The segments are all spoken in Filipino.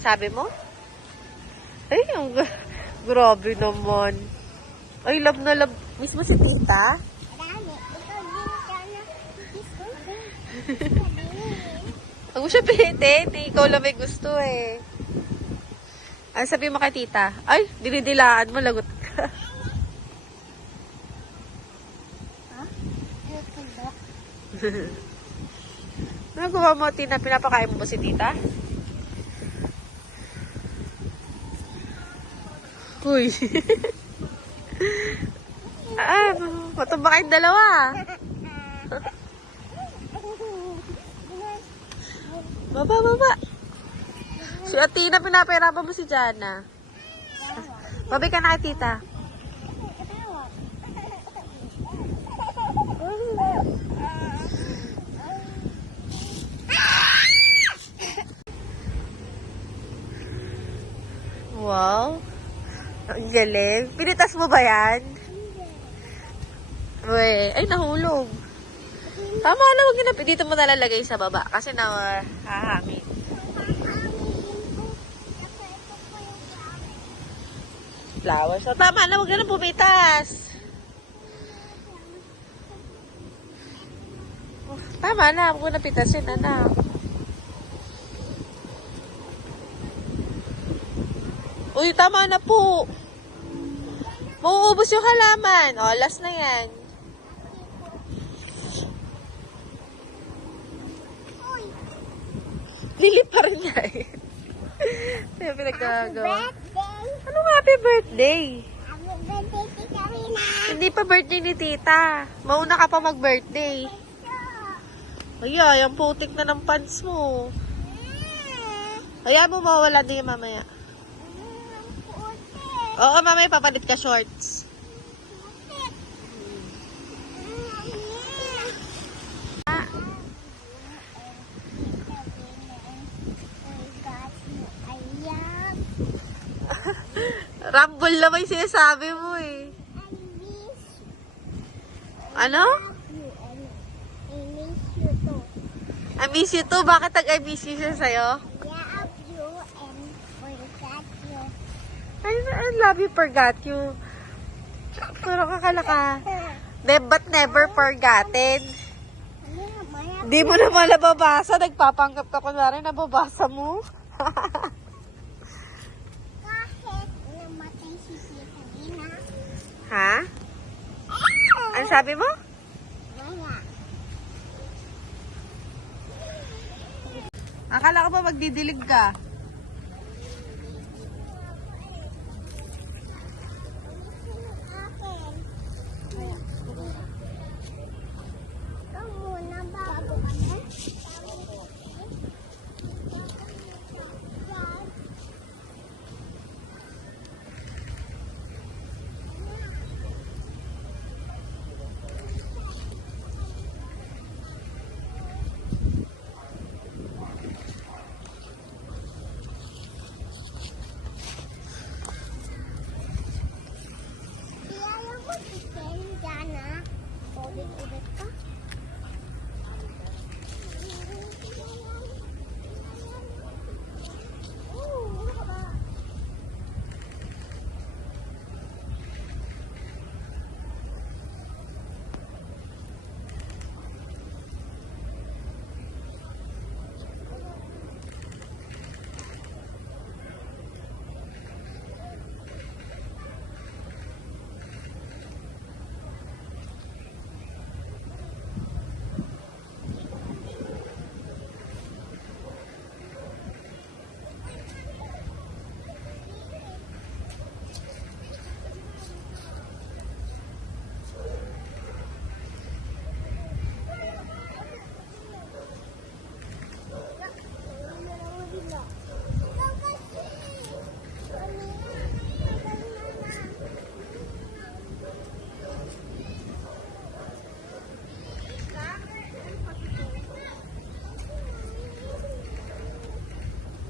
Ano sabi mo? Ay, ang grabe naman. Ay, love na love. Miss mo si tita? Dami. Ikaw din sana. Gusto ko. Huwag mo siya pilitin. Ikaw lang may gusto eh. Ano sabi mo kay tita? Ay, dinidilaan mo. Lagot ka. Ha? Ito ba? Ano gawa mo, Tina? Pinapakain mo ba si tita? Uy. Matumba kayong dalawa. Baba. Si Atina, pinapahirapan mo si Jana. Babi ka na kay tita. Wow. Ang galing. Pinitas mo ba yan? Uy, ay nahulog. Tama na, huwag na. Dito mo nalalagay sa baba kasi hahangin. Flowers. So, tama na, huwag na pumitas. Tama na, huwag na pitasin, anak. Uy, tama na po. Mauubos yung halaman. O, last na yan. Lili pa rin niya eh. Yung pinagkagawa. Anong happy birthday? Happy birthday si Karina. Hindi pa birthday ni tita. Mauna ka pa mag-birthday. Ay, ang putik na ng pants mo. Hayaan mo mawala din yung mamaya. Oo, mamaya papalit ka shorts. Rumble na may sinasabi mo eh. Ano? I miss you too. Bakit I miss you siya sa'yo? I love you, forgot you. Puro kakala ka. But never forgotten. Di mo naman nababasa. Nagpapanggap ka kunwari nababasa mo. Kahit namatay si Karina. Ha? Ano sabi mo? Wala. Akala ko ba magdidilig ka?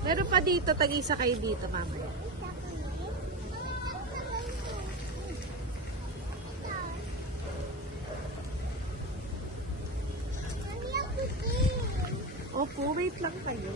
Meron pa dito, tag-isa kayo dito, mamaya. Opo, wait lang kayo.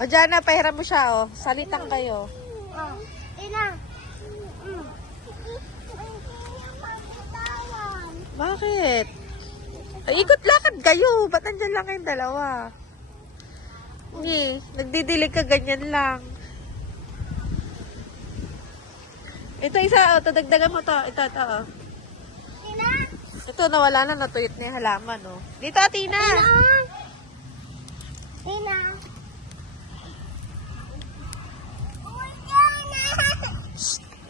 O, Jana, pahiram mo siya, oh. Salitang kayo. Oh, ina. Bakit? Ay, ikot lakad kayo. Ba't nandyan lang kayong dalawa? Hindi. Nagdidilig ka ganyan lang. Ito isa, oh. Dagdagan mo to. Ito, oh. Ina. Ito, nawala na. Natuyot na yung halaman, oh. Dito, Tina. Ina.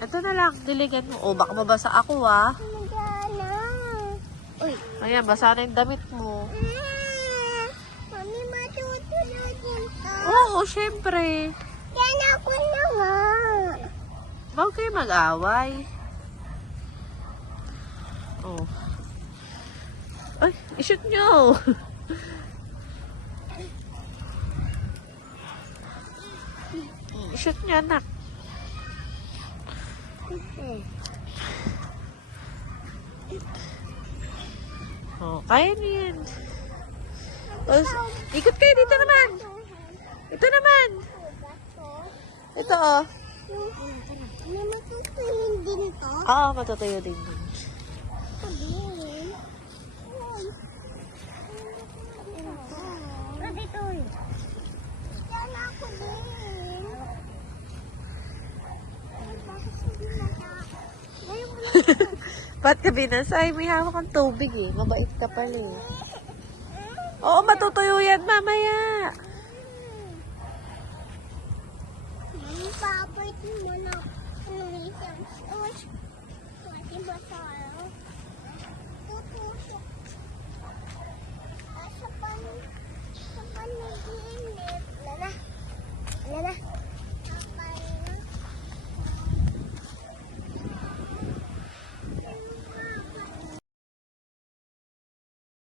Ito na lang. Diligan mo. Oh, baka mabasa ako, ah. Uy. Ayan, basa na yung damit mo. Mami, matutulog ito. Oo, syempre. Yan ako na nga. Huwag kayo mag-away. Oh. Ay, ishoot nyo. Ishoot nyo, anak. Oh, kaya niyo yan. Oh, ikot kayo dito naman. Ito naman. Ito, oh. May matutuyin din to. Oo, matutuyo din dun. Sabihin. Dito. Yan ako din. Bakit hindi nasa? Ngayon mo lang. Ba't ka binasay? May hawak kang tubig eh. Mabait ka pala eh. Oo, matutuyo yan mamaya.